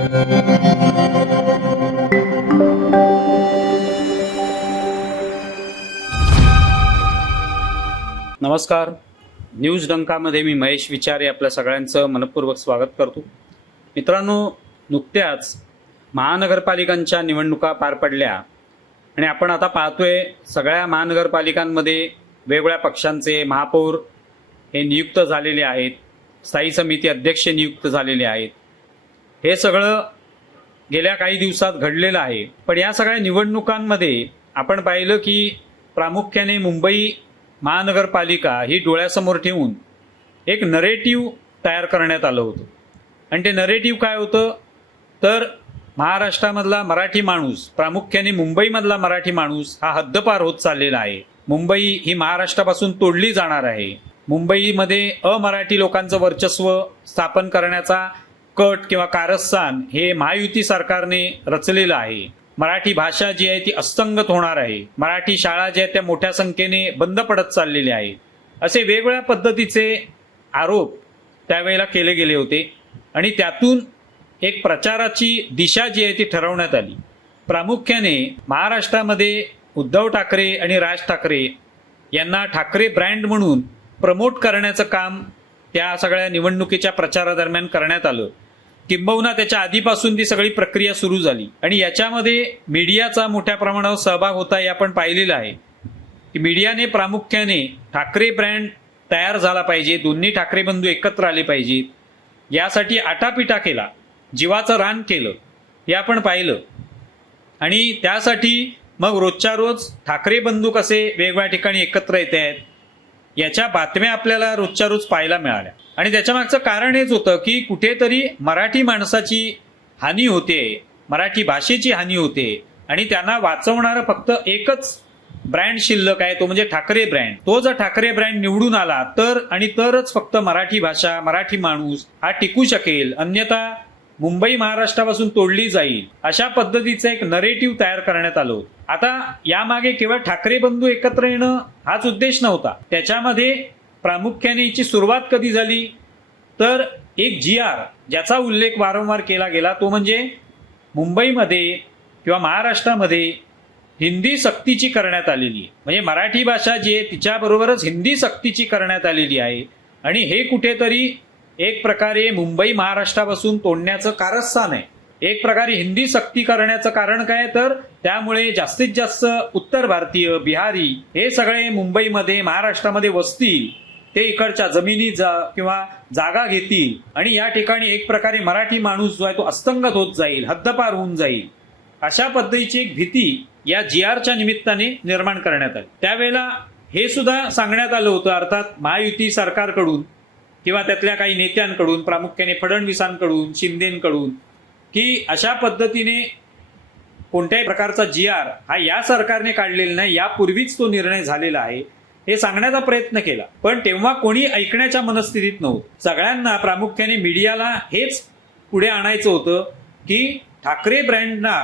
नमस्कार. न्यूज डंकामध्ये मी महेश विचारे आपल्या सगळ्यांचं मनपूर्वक स्वागत करतो. मित्रांनो, नुकत्याच महानगरपालिकांच्या निवडणुका पार पडल्या आणि आपण आता पाहतोय सगळ्या महानगरपालिकांमध्ये वेगवेगळ्या पक्षांचे महापौर हे नियुक्त झालेले आहेत, स्थायी समिती अध्यक्ष नियुक्त झालेले आहेत. हे सगळं गेल्या काही दिवसात घडलेलं आहे. पण या सगळ्या निवडणुकांमध्ये आपण पाहिलं की प्रामुख्याने मुंबई महानगरपालिका ही डोळ्यासमोर ठेवून एक नरेटिव्ह तयार करण्यात आलं होतं. आणि ते नरेटिव्ह काय होतं तर महाराष्ट्रामधला मराठी माणूस, प्रामुख्याने मुंबईमधला मराठी माणूस हा हद्दपार होत चाललेला आहे. मुंबई ही महाराष्ट्रापासून तोडली जाणार आहे. मुंबईमध्ये अमराठी लोकांचं वर्चस्व स्थापन करण्याचा कट किंवा कारस्थान हे महायुती सरकारने रचलेलं आहे. मराठी भाषा जी आहे ती अस्तंगत होणार आहे. मराठी शाळा ज्या आहेत त्या मोठ्या संख्येने बंद पडत चाललेल्या आहेत. असे वेगवेगळ्या पद्धतीचे आरोप त्यावेळेला केले गेले होते आणि त्यातून एक प्रचाराची दिशा जी आहे ती ठरवण्यात आली. प्रामुख्याने महाराष्ट्रामध्ये उद्धव ठाकरे आणि राज ठाकरे यांना ठाकरे ब्रँड म्हणून प्रमोट करण्याचं काम त्या सगळ्या निवडणुकीच्या प्रचारादरम्यान करण्यात आलं. किंबहुना त्याच्या आधीपासून ती सगळी प्रक्रिया सुरू झाली आणि याच्यामध्ये मीडियाचा मोठ्या प्रमाणावर सहभाग होता हे आपण पाहिलेलं आहे की मीडियाने प्रामुख्याने ठाकरे ब्रँड तयार झाला पाहिजे, दोन्ही ठाकरे बंधू एकत्र आले पाहिजेत, यासाठी आटापिटा केला, जीवाचं रान केलं हे आपण पाहिलं. आणि त्यासाठी मग रोजच्या रोज ठाकरे बंधू कसे वेगवेगळ्या ठिकाणी एकत्र येत आहेत याच्या बातम्या आपल्याला रोजच्या रोज पाहायला मिळाल्या. आणि त्याच्या मागचं कारण हेच होतं की कुठेतरी मराठी माणसाची हानी होते, मराठी भाषेची हानी होते आणि त्यांना वाचवणारं फक्त एकच ब्रँड शिल्लक आहे, तो म्हणजे ठाकरे ब्रँड. तो जर ठाकरे ब्रँड निवडून आला तर आणि तरच फक्त मराठी भाषा, मराठी माणूस हा टिकू शकेल, अन्यथा मुंबई महाराष्ट्रापासून तोडली जाईल, अशा पद्धतीचं एक नरेटिव्ह तयार करण्यात आलं होतं. आता यामागे केवळ ठाकरे बंधू एकत्र येणं हाच उद्देश नव्हता. त्याच्यामध्ये प्रामुख्याने याची सुरुवात कधी झाली तर एक GR ज्याचा उल्लेख वारंवार केला गेला तो म्हणजे मुंबईमध्ये किंवा महाराष्ट्रामध्ये हिंदी सक्तीची करण्यात आलेली आहे. म्हणजे मराठी भाषा जी आहे तिच्याबरोबरच हिंदी सक्तीची करण्यात आलेली आहे आणि हे कुठेतरी एक प्रकारे मुंबई महाराष्ट्रापासून तोडण्याचं कारस्थान आहे. एक प्रकारे हिंदी सक्ती करण्याचं कारण काय तर त्यामुळे जास्तीत जास्त उत्तर भारतीय, बिहारी हे सगळे मुंबईमध्ये महाराष्ट्रामध्ये वसतील, ते इकडच्या जमिनी किंवा जागा घेतील आणि या ठिकाणी एक प्रकारे मराठी माणूस जो आहे तो अस्तंगत होत जाईल, हद्दपार होऊन जाईल, अशा पद्धतीची एक भीती या GRच्या निमित्ताने निर्माण करण्यात आली. त्यावेळेला हे सुद्धा सांगण्यात आलं होतं, अर्थात महायुती सरकारकडून किंवा त्यातल्या काही नेत्यांकडून, प्रामुख्याने फडणवीसांकडून, शिंदेकडून, की अशा पद्धतीने कोणत्याही प्रकारचा GR हा या सरकारने काढलेला नाही, यापूर्वीच तो निर्णय झालेला आहे हे सांगण्याचा प्रयत्न केला. पण तेव्हा कोणी ऐकण्याच्या मनस्थितीत नव्हतं. सगळ्यांना, प्रामुख्याने मीडियाला हेच पुढे आणायचं होतं की ठाकरे ब्रँडना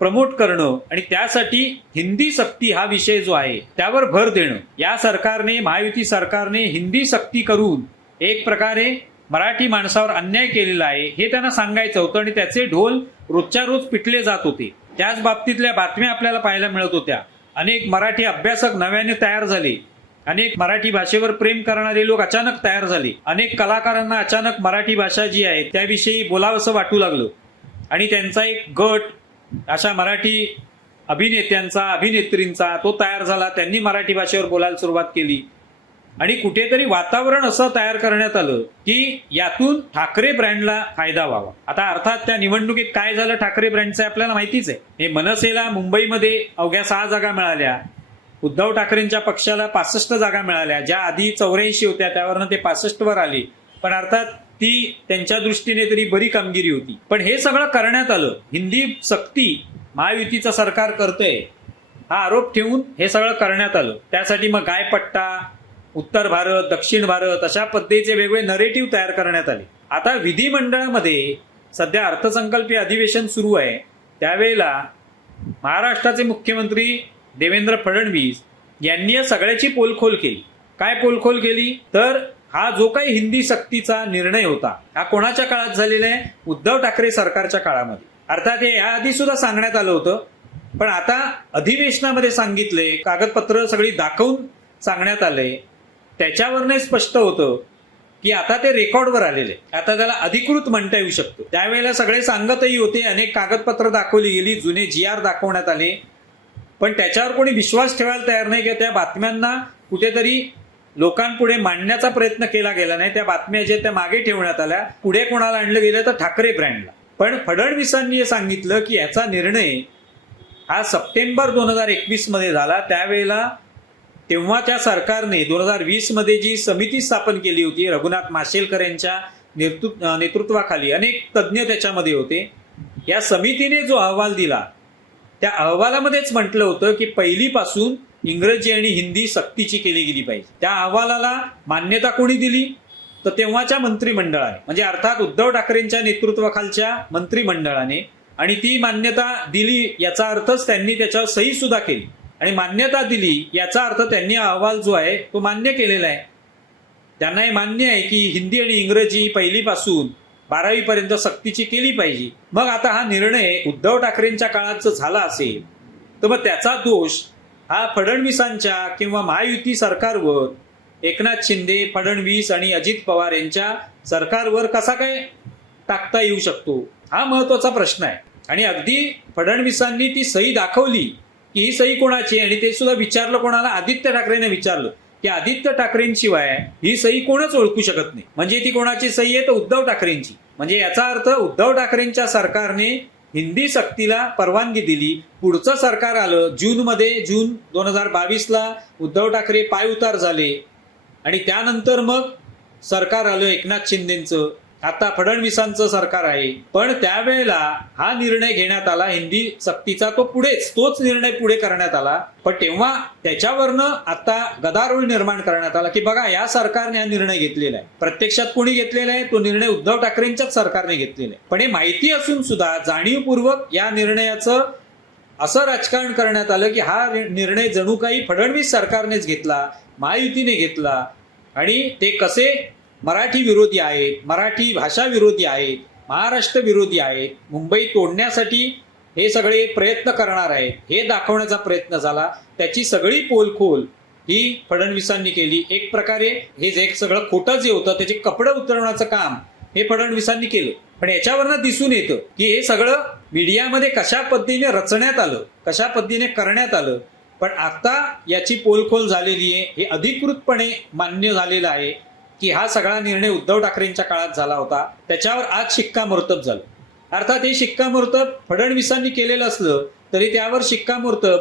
प्रमोट करणं आणि त्यासाठी हिंदी सक्ती हा विषय जो आहे त्यावर भर देणं. या सरकारने, महायुती सरकारने हिंदी सक्ती करून एक प्रकारे मराठी माणसावर अन्याय केलेला आहे हे त्यांना सांगायचं होतं आणि त्याचे ढोल रोजच्या रोज पिटले जात होते. त्याच बाबतीतल्या बातम्या आपल्याला पाहायला मिळत होत्या. अनेक मराठी अभ्यासक नव्याने तयार झाले, अनेक मराठी भाषेवर प्रेम करणारे लोक अचानक तयार झाले, अनेक कलाकारांना अचानक मराठी भाषा जी आहे त्याविषयी बोलावंसं वाटू लागलं आणि त्यांचा एक गट अशा मराठी अभिनेत्यांचा, अभिनेत्रींचा तो तयार झाला. त्यांनी मराठी भाषेवर बोलायला सुरुवात केली आणि कुठेतरी वातावरण असं तयार करण्यात आलं की यातून ठाकरे ब्रँडला फायदा व्हावा. आता अर्थात त्या निवडणुकीत काय झालं ठाकरे ब्रँडचं आपल्याला माहितीच आहे. हे मनसेला मुंबईमध्ये अवघ्या 6 जागा मिळाल्या, उद्धव ठाकरेंच्या पक्षाला 65 जागा मिळाल्या, ज्या आधी 84 होत्या त्यावरनं ते 65 वर आले. पण अर्थात ती त्यांच्या दृष्टीने तरी बरी कामगिरी होती. पण हे सगळं करण्यात आलं, हिंदी सक्ती महायुतीचं सरकार करतंय हा आरोप ठेवून हे सगळं करण्यात आलं. त्यासाठी मग गायपट्टा, उत्तर भारत, दक्षिण भारत अशा पद्धतीचे वेगवेगळे नरेटिव्ह तयार करण्यात आले. आता विधिमंडळामध्ये सध्या अर्थसंकल्पीय अधिवेशन सुरू आहे. त्यावेळेला महाराष्ट्राचे मुख्यमंत्री देवेंद्र फडणवीस यांनी या सगळ्याची पोलखोल केली. काय पोलखोल केली तर हा जो काही हिंदी सक्तीचा निर्णय होता हा कोणाच्या काळात झालेला आहे? उद्धव ठाकरे सरकारच्या काळामध्ये. अर्थात हे याआधी सुद्धा सांगण्यात आलं होतं, पण आता अधिवेशनामध्ये सांगितले, कागदपत्र सगळी दाखवून सांगण्यात आले. त्याच्यावरने स्पष्ट होतं की आता ते रेकॉर्डवर आलेले, आता त्याला अधिकृत म्हणता येऊ शकतं. त्यावेळेला सगळे सांगतही होते, अनेक कागदपत्र दाखवली गेली, जुने GR दाखवण्यात आले, पण त्याच्यावर कोणी विश्वास ठेवायला तयार नाही किंवा त्या बातम्यांना कुठेतरी लोकांपुढे मांडण्याचा प्रयत्न केला गेला नाही. त्या बातम्या ज्या त्या मागे ठेवण्यात आल्या. पुढे कोणाला आणलं गेलं तर ठाकरे ब्रँडला. पण फडणवीसांनी हे सांगितलं की याचा निर्णय हा सप्टेंबर 2021 मध्ये झाला. त्यावेळेला तेव्हाच्या सरकारने 2020 मध्ये जी समिती स्थापन केली होती रघुनाथ माशेलकर यांच्या नेतृत्वाखाली, अनेक तज्ज्ञ त्याच्यामध्ये होते. या समितीने जो अहवाल दिला त्या अहवालामध्येच म्हटलं होतं की पहिलीपासून इंग्रजी आणि हिंदी सक्तीची केली गेली पाहिजे. त्या अहवालाला मान्यता कोणी दिली तर तेव्हाच्या मंत्रिमंडळाने, म्हणजे अर्थात उद्धव ठाकरेंच्या नेतृत्वाखालच्या मंत्रिमंडळाने. आणि ती मान्यता दिली याचा अर्थच त्यांनी त्याच्यावर सही सुद्धा केली. आणि मान्यता दिली याचा अर्थ त्यांनी अहवाल जो आहे तो मान्य केलेला आहे. त्यांना हे मान्य आहे की हिंदी आणि इंग्रजी पहिलीपासून 12वी पर्यंत सक्तीची केली पाहिजे. मग आता हा निर्णय उद्धव ठाकरेंच्या काळात जर झाला असेल तर मग त्याचा दोष हा फडणवीसांच्या किंवा महायुती सरकारवर, एकनाथ शिंदे, फडणवीस आणि अजित पवार यांच्या सरकारवर कसा काय टाकता येऊ शकतो? हा महत्वाचा प्रश्न आहे. आणि अगदी फडणवीसांनी ती सही दाखवली की ही सही कोणाची, आणि ते सुद्धा विचारलं कोणाला? आदित्य ठाकरेने विचारलं की आदित्य ठाकरेंशिवाय ही सही कोणच ओळखू शकत नाही. म्हणजे ती कोणाची सही आहे तर उद्धव ठाकरेंची. म्हणजे याचा अर्थ उद्धव ठाकरेंच्या सरकारने हिंदी सक्तीला परवानगी दिली. पुढचं सरकार आलं जून 2022ला उद्धव ठाकरे पायउतार झाले आणि त्यानंतर मग सरकार आलं एकनाथ शिंदेचं. आता फडणवीसांचं सरकार आहे. पण त्यावेळेला हा निर्णय घेण्यात आला हिंदी सक्तीचा, तोच निर्णय पुढे करण्यात आला. पण तेव्हा त्याच्यावरनं आता गदारोळ निर्माण करण्यात आला की बघा या सरकारने हा निर्णय घेतलेला आहे. प्रत्यक्षात कोणी घेतलेला आहे? तो निर्णय उद्धव ठाकरेंच्याच सरकारने घेतलेला आहे. पण हे माहिती असून सुद्धा जाणीवपूर्वक या निर्णयाचं असं राजकारण करण्यात आलं की हा निर्णय जणू काही फडणवीस सरकारनेच घेतला, महायुतीने घेतला. आणि ते कसे मराठी विरोधी आहेत, मराठी भाषा विरोधी आहेत, महाराष्ट्र विरोधी आहेत, मुंबई तोडण्यासाठी हे सगळे प्रयत्न करणार आहेत, हे दाखवण्याचा प्रयत्न झाला. त्याची सगळी पोलखोल ही फडणवीसांनी केली. एक प्रकारे हे जे सगळं खोटं जे होतं त्याचे कपडे उतरवण्याचं काम हे फडणवीसांनी केलं. पण याच्यावरनं दिसून येतं की हे सगळं मीडियामध्ये कशा पद्धतीने रचण्यात आलं, कशा पद्धतीने करण्यात आलं. पण आता याची पोलखोल झालेली आहे. हे अधिकृतपणे मान्य झालेलं आहे की हा सगळा निर्णय उद्धव ठाकरेंच्या काळात झाला होता. त्याच्यावर आज शिक्कामोर्तब झालं. अर्थात हे शिक्कामोर्तब फडणवीसांनी केलेलं असलं तरी त्यावर शिक्कामोर्तब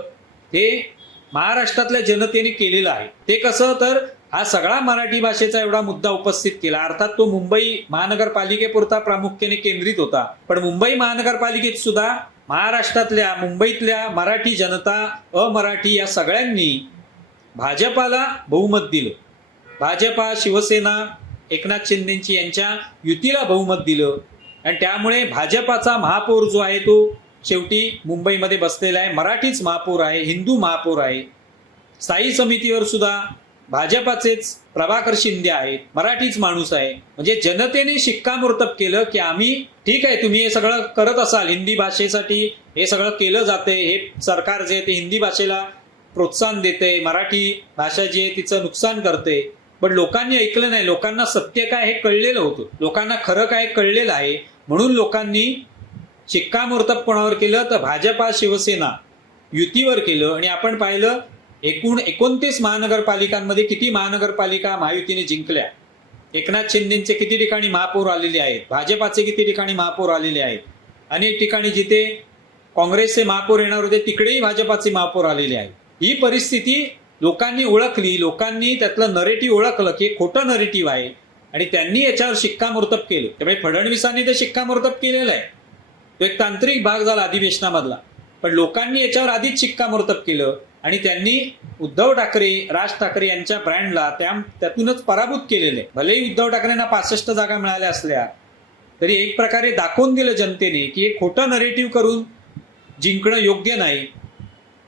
हे महाराष्ट्रातल्या जनतेने केलेलं आहे. ते कसं तर हा सगळा मराठी भाषेचा एवढा मुद्दा उपस्थित केला. अर्थात तो मुंबई महानगरपालिकेपुरता प्रामुख्याने केंद्रित होता. पण मुंबई महानगरपालिकेत सुद्धा महाराष्ट्रातल्या, मुंबईतल्या मराठी जनता, अमराठी या सगळ्यांनी भाजपाला बहुमत दिलं. भाजपा, शिवसेना, एकनाथ शिंदेची यांच्या युतीला बहुमत दिलं. आणि त्यामुळे भाजपाचा महापौर जो आहे तो शेवटी मुंबईमध्ये बसलेला आहे. मराठीच महापौर आहे, हिंदू महापौर आहे. स्थायी समितीवर सुद्धा भाजपाचेच प्रभाकर शिंदे आहेत, मराठीच माणूस आहे. म्हणजे जनतेने शिक्कामोर्तब केलं की आम्ही ठीक आहे, तुम्ही हे सगळं करत असाल, हिंदी भाषेसाठी हे सगळं केलं जाते, हे सरकार जे ते हिंदी भाषेला प्रोत्साहन देते, मराठी भाषा जी आहे तिचं नुकसान करते. पण लोकांनी ऐकलं नाही. लोकांना सत्य काय हे कळलेलं होतं, लोकांना खरं काय कळलेलं आहे. म्हणून लोकांनी शिक्कामोर्तब कोणावर केलं तर भाजपा शिवसेना युतीवर केलं. आणि आपण पाहिलं एकूण 29 महानगरपालिकांमध्ये किती महानगरपालिका महायुतीने जिंकल्या. एकनाथ शिंदेचे किती ठिकाणी महापौर आलेले आहेत, भाजपाचे किती ठिकाणी महापौर आलेले आहेत. अनेक ठिकाणी जिथे काँग्रेसचे महापौर येणार होते तिकडेही भाजपाचे महापौर आलेले आहेत. ही परिस्थिती लोकांनी ओळखली, लोकांनी त्यातलं नरेटिव्ह ओळखलं की खोटं नरेटिव्ह आहे आणि त्यांनी याच्यावर शिक्कामोर्तब केलं. त्यामुळे फडणवीसांनी ते शिक्कामोर्तब केलेलं आहे. तो एक तांत्रिक भाग झाला अधिवेशनामधला. पण लोकांनी याच्यावर आधीच शिक्कामोर्तब केलं आणि त्यांनी उद्धव ठाकरे, राज ठाकरे यांच्या ब्रँडला त्यातूनच पराभूत केलेले. भलेही उद्धव ठाकरेंना 65 जागा मिळाल्या असल्या तरी एक प्रकारे दाखवून दिलं जनतेने की हे खोटं नरेटिव्ह करून जिंकणं योग्य नाही.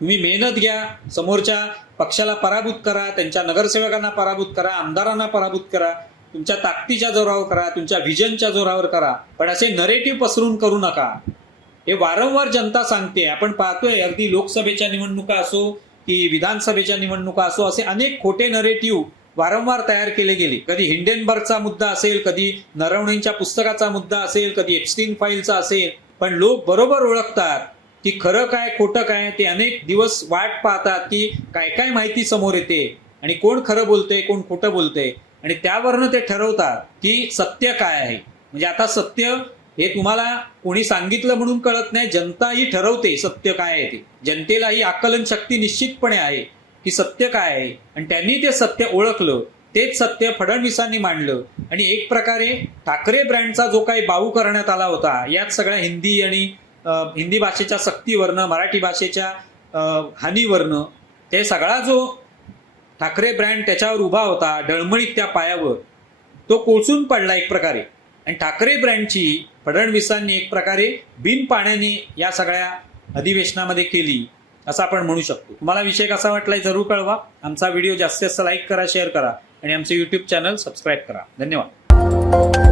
तुम्ही मेहनत घ्या, समोरच्या पक्षाला पराभूत करा, त्यांच्या नगरसेवकांना पराभूत करा, आमदारांना पराभूत करा. तुमच्या ताकदीच्या जोरावर करा, तुमच्या व्हिजनच्या जोरावर करा, पण असे नरेटिव्ह पसरून करू नका. हे वारंवार जनता सांगते. आपण पाहतोय अगदी लोकसभेच्या निवडणुका असो की विधानसभेच्या निवडणुका असो, असे अनेक खोटे नरेटिव्ह वारंवार तयार केले गेले. कधी हिंडेनबर्गचा मुद्दा असेल, कधी नरवणेंच्या पुस्तकाचा मुद्दा असेल, कधी एप्स्टीन फाईलचा असेल, पण लोक बरोबर ओळखतात की खरं काय खोटं काय. ते अनेक दिवस वाट पाहतात की काय काय माहिती समोर येते आणि कोण खरं बोलते कोण खोटं बोलते, आणि त्यावरनं ते ठरवतात की सत्य काय आहे. म्हणजे आता सत्य हे तुम्हाला कोणी सांगितलं म्हणून कळत नाही, जनताही ठरवते सत्य काय आहे ते. जनतेला ही आकलन शक्ती निश्चितपणे आहे की सत्य काय आहे, आणि त्यांनी ते सत्य ओळखलं. तेच सत्य फडणवीसांनी मांडलं, आणि एक प्रकारे ठाकरे ब्रँडचा जो काही बाऊ करण्यात आला होता यात सगळ्या हिंदी आणि हिंदी भाषेच्या सक्तीवरनं, मराठी भाषेच्या हानीवरनं, ते सगळा जो ठाकरे ब्रँड त्याच्यावर उभा होता डळमळीत त्या पायावर, तो कोसळून पडला एक प्रकारे. आणि ठाकरे ब्रँडची फडणवीसांनी एक प्रकारे बिन पाण्याने या सगळ्या अधिवेशनामध्ये केली असं आपण म्हणू शकतो. तुम्हाला विषय कसा वाटलाय जरूर कळवा. आमचा व्हिडिओ जास्तीत जास्त लाईक करा, शेअर करा, आणि आमचे YouTube चॅनल सबस्क्राईब करा. धन्यवाद.